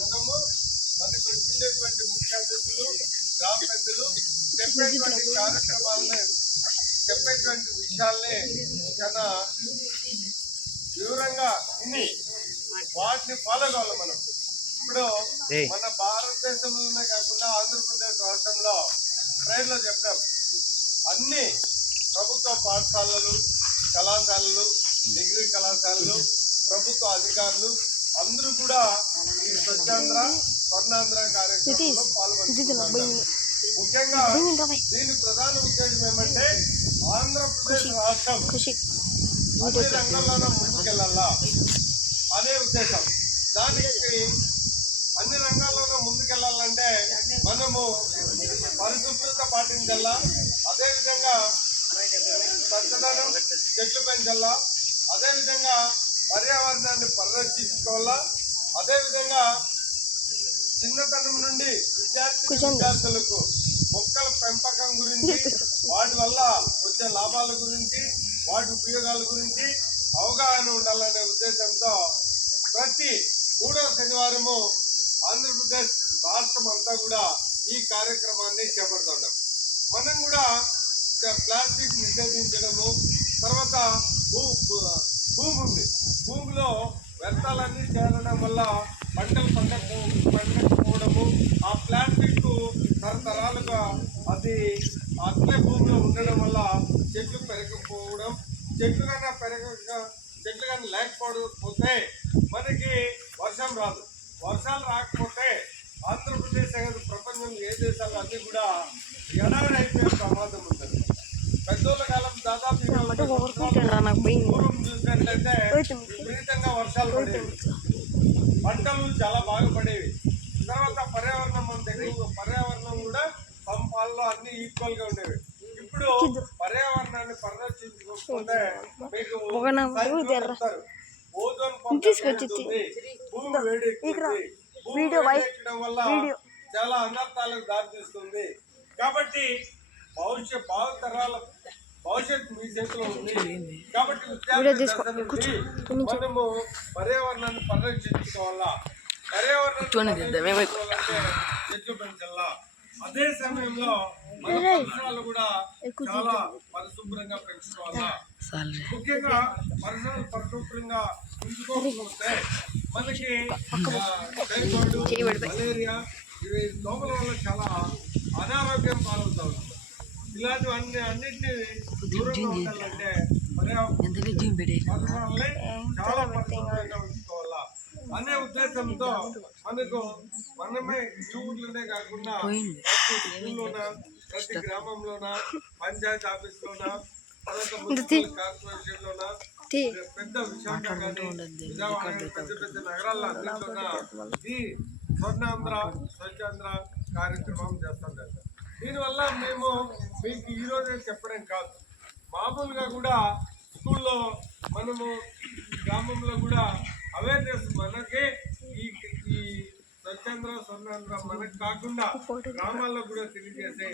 మనము మనకు వచ్చినటువంటి ముఖ్య అతిథులు గ్రామ పెద్దలు చెప్పేటువంటి కార్యక్రమాలని చెప్పేటువంటి విషయాల్ని చాలా వివరంగా విని వాటిని ఫాలో కావాలి. మనం ఇప్పుడు మన భారతదేశంలోనే కాకుండా ఆంధ్రప్రదేశ్ రాష్ట్రంలో ట్రైన్లో చెప్పాం, అన్ని ప్రభుత్వ పాఠశాలలు, కళాశాలలు, డిగ్రీ కళాశాలలు, ప్రభుత్వ అధికారులు అందరూ కూడా ఈ స్వచ్ఛాంధ్ర స్వర్ణాంధ్ర కార్యక్రమంలో పాల్గొంటున్నారు. ముఖ్యంగా దీని ప్రధాన ఉద్దేశం ఏమంటే ఆంధ్రప్రదేశ్ రాష్ట్రం అన్ని రంగాల్లోనూ ముందుకెళ్ళాలా అనే ఉద్దేశం. దానికి అన్ని రంగాల్లోనూ ముందుకెళ్ళాలంటే మనము పరిశుభ్రత పాటించాలా, అదేవిధంగా పచ్చదనం చెట్లు పెంచాలా, అదేవిధంగా పర్యావరణాన్ని పరిరక్షించుకోవాలా, అదేవిధంగా చిన్నతనం నుండి విద్యార్థులకు మొక్కల పెంపకం గురించి, వాటి వల్ల వచ్చే లాభాల గురించి, వాటి ఉపయోగాల గురించి అవగాహన ఉండాలనే ఉద్దేశంతో ప్రతి 3వ శనివారము ఆంధ్రప్రదేశ్ రాష్ట్రం అంతా కూడా ఈ కార్యక్రమాన్ని చేపడుతున్నాం. మనం కూడా ప్లాస్టిక్ నిషేధించడము, తర్వాత భూమి ఉంది, భూమిలో వ్యర్థాలన్నీ చేరడం వల్ల పంటలు పండకపోవడము, ఆ ప్లాస్టిక్ తరతరాలుగా అది అట్లే భూమిలో ఉండడం వల్ల చెట్లు పెరగకపోవడం, చెట్లు కానీ లేకపోతే మనకి వర్షం రాదు. వర్షాలు రాకపోతే ఆంధ్రప్రదేశ్ అనేది ప్రపంచంలో ఏ దేశాలు అన్నీ కూడా ఎడారి అయిపోయే ప్రమాదం ఉంటుంది. పెద్దోళ్ళ కాలం దాదాపు పూర్వం చూసినట్లయితే విపరీతంగా వర్షాలు పడేవి, పంటలు చాలా బాగా పడేవి. తర్వాత పర్యావరణం పర్యావరణం కూడా సంపాల్లో అన్ని ఈక్వల్ గా ఉండేవి. ఇప్పుడు పర్యావరణాన్ని పరిరక్షించుకుంటే మీకు ఓజోన్ భూమి వేడెక్కడం వల్ల చాలా అనర్థాలకు దారితీస్తుంది. కాబట్టి భవిష్యత్తు మీ చేతిలో ఉంది. కాబట్టి మనము పర్యావరణాన్ని పరిరక్షించుకోవాలా, పర్యావరణాన్ని చెట్లు పెంచాలా, అదే సమయంలో మన పరిసరాలు కూడా చాలా పరిశుభ్రంగా పెంచుకోవాలా. ముఖ్యంగా పరిసరాలు పరిశుభ్రంగా ఉంచుకోకపోతే మనకి టైఫాయిడ్, మలేరియా, ఇవి దోమల వల్ల చాలా అనారోగ్యం పాలవుతా ఉంటుంది. ఇలాంటివన్నీ అన్నింటినీ దూరంగా ఉండాలంటే పరిసరాలని చాలా పరిశుభ్రంగా ఉంచుకోవాలా అనే ఉద్దేశంతో మనమే ఈ ఊర్లోనే కాకుండా ప్రతి స్కూల్లోనా, ప్రతి గ్రామంలోనా, పంచాయతీ ఆఫీస్లోనా, తర్వాత మున్సిపల్ కార్పొరేషన్ లోనా, పెద్ద విశాఖ కానీ విజయవాడ పెద్ద పెద్ద నగరాల్లో అన్నింటిలోనా ఈ స్వర్ణాంధ్ర స్వచ్ఛాంధ్ర కార్యక్రమం చేస్తుంటారు. దీనివల్ల మేము మీకు ఈరోజే చెప్పడం కాదు, మామూలుగా కూడా స్కూల్లో మనము గ్రామంలో కూడా అవేర్నెస్ మనకే ఈ స్వచ్ఛాంధ్ర స్వర్ణాంధ్ర మనకు కాకుండా గ్రామాల్లో కూడా తెలియజేసే